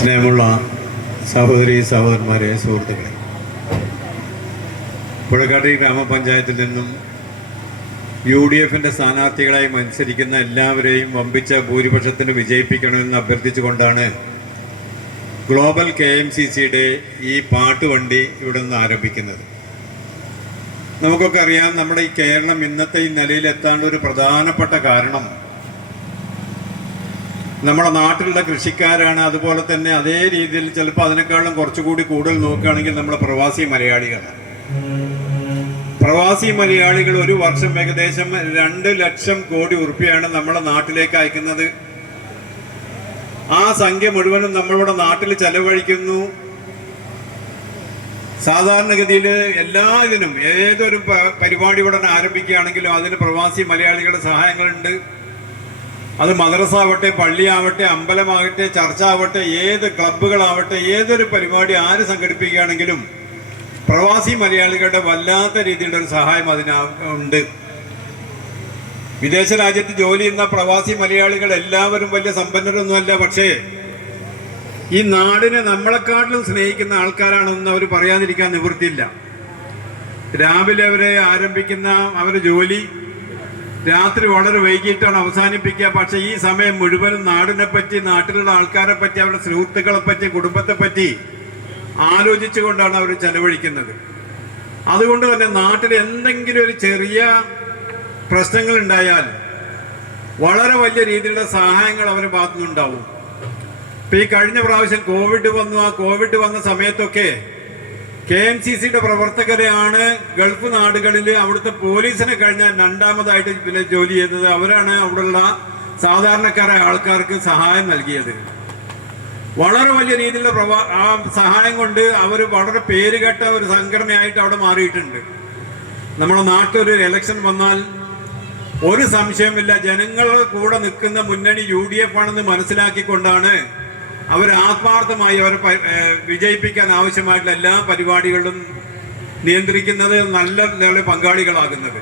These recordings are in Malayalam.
സ്നേഹമുള്ള സഹോദരി സഹോദരന്മാരെ സുഹൃത്തുക്കളെ. പുഴക്കാട്ടി ഗ്രാമപഞ്ചായത്തിൽ നിന്നും യു ഡി എഫിന്റെ സ്ഥാനാർത്ഥികളായി മത്സരിക്കുന്ന എല്ലാവരെയും വമ്പിച്ച ഭൂരിപക്ഷത്തിന് വിജയിപ്പിക്കണമെന്ന് അഭ്യർത്ഥിച്ചുകൊണ്ടാണ് global K M C C ഈ പാട്ടുവണ്ടി ഇവിടെ നിന്ന് ആരംഭിക്കുന്നത്. നമുക്കൊക്കെ അറിയാം നമ്മുടെ ഈ കേരളം ഇന്നത്തെ ഈ നിലയിലെത്താനുള്ള ഒരു പ്രധാനപ്പെട്ട കാരണം നമ്മുടെ നാട്ടിലുള്ള കൃഷിക്കാരാണ് അതുപോലെ തന്നെ അതേ രീതിയിൽ ചിലപ്പോൾ അതിനേക്കാളും കുറച്ചുകൂടി കൂടുതൽ നോക്കുകയാണെങ്കിൽ നമ്മൾ പ്രവാസി മലയാളികളാണ് പ്രവാസി മലയാളികൾ ഒരു വർഷം ഏകദേശം രണ്ട് ലക്ഷം കോടി ഉറുപ്പിയാണ് നമ്മുടെ നാട്ടിലേക്ക് അയക്കുന്നത്. ആ സംഖ്യ മുഴുവനും നമ്മളുടെ നാട്ടിൽ ചെലവഴിക്കുന്നു. സാധാരണഗതിയിൽ എല്ലാ ഇതിനും ഏതൊരു പരിപാടി ഉടനെ ആരംഭിക്കുകയാണെങ്കിലും അതിന് പ്രവാസി മലയാളികളുടെ സഹായങ്ങളുണ്ട്. അത് മദ്രസ ആവട്ടെ പള്ളിയാവട്ടെ അമ്പലമാകട്ടെ ചർച്ച ആവട്ടെ ഏത് ക്ലബ്ബുകളാവട്ടെ ഏതൊരു പരിപാടി ആര് സംഘടിപ്പിക്കുകയാണെങ്കിലും പ്രവാസി മലയാളികളുടെ വല്ലാത്ത രീതിയിലുള്ള ഒരു സഹായം അതിന് ഉണ്ട്. വിദേശ രാജ്യത്ത് ജോലി ചെയ്യുന്ന പ്രവാസി മലയാളികൾ എല്ലാവരും വലിയ സമ്പന്നരൊന്നുമല്ല പക്ഷേ ഈ നാടിനെ നമ്മളെക്കാട്ടിലും സ്നേഹിക്കുന്ന ആൾക്കാരാണെന്ന് അവർ പറയാതിരിക്കാൻ നിവൃത്തിയില്ല. രാവിലെ അവരെ ആരംഭിക്കുന്ന അവരുടെ ജോലി രാത്രി വളരെ വൈകിട്ടാണ് അവസാനിപ്പിക്കുക. പക്ഷെ ഈ സമയം മുഴുവനും നാടിനെ പറ്റി നാട്ടിലുള്ള ആൾക്കാരെ പറ്റി അവരുടെ സുഹൃത്തുക്കളെ പറ്റി കുടുംബത്തെ പറ്റി ആലോചിച്ചുകൊണ്ടാണ് അവർ ചെലവഴിക്കുന്നത്. അതുകൊണ്ട് തന്നെ നാട്ടിൽ എന്തെങ്കിലും ഒരു ചെറിയ പ്രശ്നങ്ങൾ ഉണ്ടായാൽ വളരെ വലിയ രീതിയിലുള്ള സഹായങ്ങൾ അവർ ഭാഗത്തുനിന്നുണ്ടാവും. ഇപ്പൊ ഈ കഴിഞ്ഞ പ്രാവശ്യം കോവിഡ് വന്നു. ആ കോവിഡ് വന്ന സമയത്തൊക്കെ കെ എം സി സിയുടെ പ്രവർത്തകരെയാണ് ഗൾഫ് നാടുകളിൽ അവിടുത്തെ പോലീസിനെ കഴിഞ്ഞ രണ്ടാമതായിട്ട് പിന്നെ ജോലി ചെയ്തത് അവരാണ് അവിടെയുള്ള സാധാരണക്കാരായ ആൾക്കാർക്ക് സഹായം നൽകിയത്. വളരെ വലിയ രീതിയിലുള്ള പ്രവാ ആ സഹായം കൊണ്ട് അവർ വളരെ പേരുകെട്ട ഒരു സംഘടനയായിട്ട് അവിടെ മാറിയിട്ടുണ്ട്. നമ്മുടെ നാട്ടിലൊരു ഇലക്ഷൻ വന്നാൽ ഒരു സംശയമില്ല ജനങ്ങളുടെ കൂടെ നിൽക്കുന്ന മുന്നണി യു ഡി എഫ് ആണെന്ന് മനസ്സിലാക്കിക്കൊണ്ടാണ് അവർ ആത്മാർത്ഥമായി അവരെ വിജയിപ്പിക്കാൻ ആവശ്യമായിട്ടുള്ള എല്ലാ പരിപാടികളും നിയന്ത്രിക്കുന്നത് നല്ല നിലയിൽ പങ്കാളികളാകുന്നത്.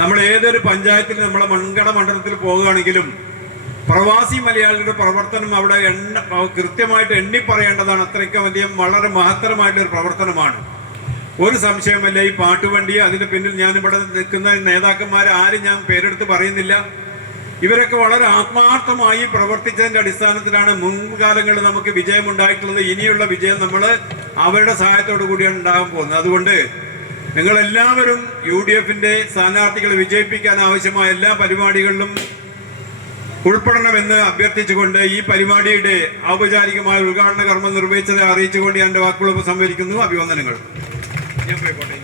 നമ്മൾ ഏതൊരു പഞ്ചായത്തിൽ നമ്മളെ മൺകട മണ്ഡലത്തിൽ പോവുകയാണെങ്കിലും പ്രവാസി മലയാളികളുടെ പ്രവർത്തനം അവിടെ എണ്ണ കൃത്യമായിട്ട് എണ്ണിപ്പറയേണ്ടതാണ്. അത്രയ്ക്ക് വലിയ വളരെ മഹത്തരമായിട്ടൊരു പ്രവർത്തനമാണ്. ഒരു സംശയമല്ല ഈ പാട്ടുവണ്ടി അതിന് പിന്നിൽ ഞാൻ ഇവിടെ നിൽക്കുന്ന നേതാക്കന്മാർ ആരും ഞാൻ പേരെടുത്ത് പറയുന്നില്ല. ഇവരൊക്കെ വളരെ ആത്മാർത്ഥമായി പ്രവർത്തിച്ചതിന്റെ അടിസ്ഥാനത്തിലാണ് മുൻകാലങ്ങളിൽ നമുക്ക് വിജയം ഉണ്ടായിട്ടുള്ളത് ഇനിയുള്ള വിജയം നമ്മൾ അവരുടെ സഹായത്തോടു കൂടിയാണ് ഉണ്ടാകാൻ പോകുന്നത്. അതുകൊണ്ട് നിങ്ങൾ എല്ലാവരും യു ഡി എഫിന്റെ സ്ഥാനാർത്ഥികളെ വിജയിപ്പിക്കാൻ ആവശ്യമായ എല്ലാ പരിപാടികളിലും ഉൾപ്പെടണമെന്ന് അഭ്യർത്ഥിച്ചുകൊണ്ട് ഈ പരിപാടിയുടെ ഔപചാരികമായ ഉദ്ഘാടന കർമ്മം നിർവഹിച്ചത് അറിയിച്ചുകൊണ്ട് ഞാൻ വാക്കുകൾ ഉപസംഹരിക്കുന്നു അഭിവന്ദനങ്ങൾ ഞാൻ പോയിക്കോട്ടെ